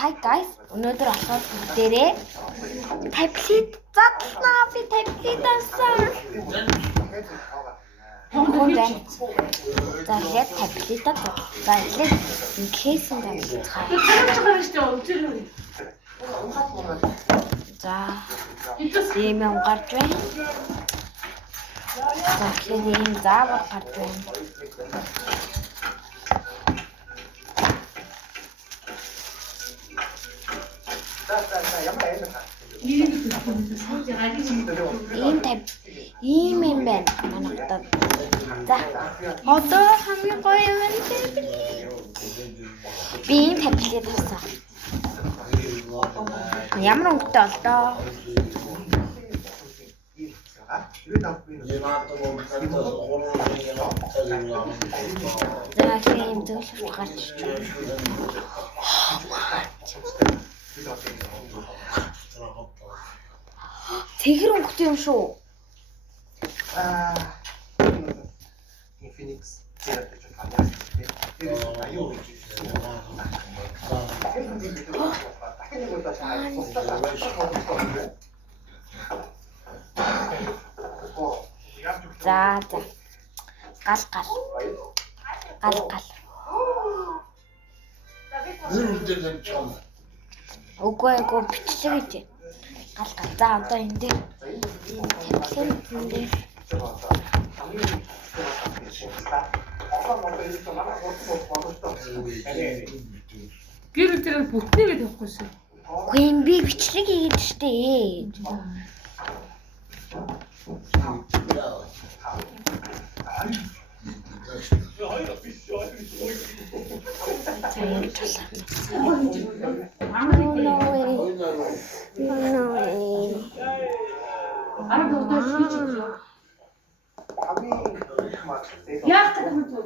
Hi guys. Өнөөдөр болохоор бүгдээрээ таблет задлаа. Би таблет авсан. За яг таблетаа за яг инкейсэн таблетаа. За ийм юм гарч байна. За ийм заавар гарч байна. Ийм юм байна манайхад. За одоо хамгийн гоё юм би ийм таблет авсан. Ямар өнгөтэй болдоо? За тийм зөвлөж гарч ирж байна. Тэгэр өнгөтэй юм шүү. Phoenix. За гал. Үгүй бичлэг гэж. Гал. За одоо энэ дээр гэр дээр бүтнээгээд явахгүйсэн. Үгүй би бичлэг хийгээд штэ. Яах гэдэг юм бэ?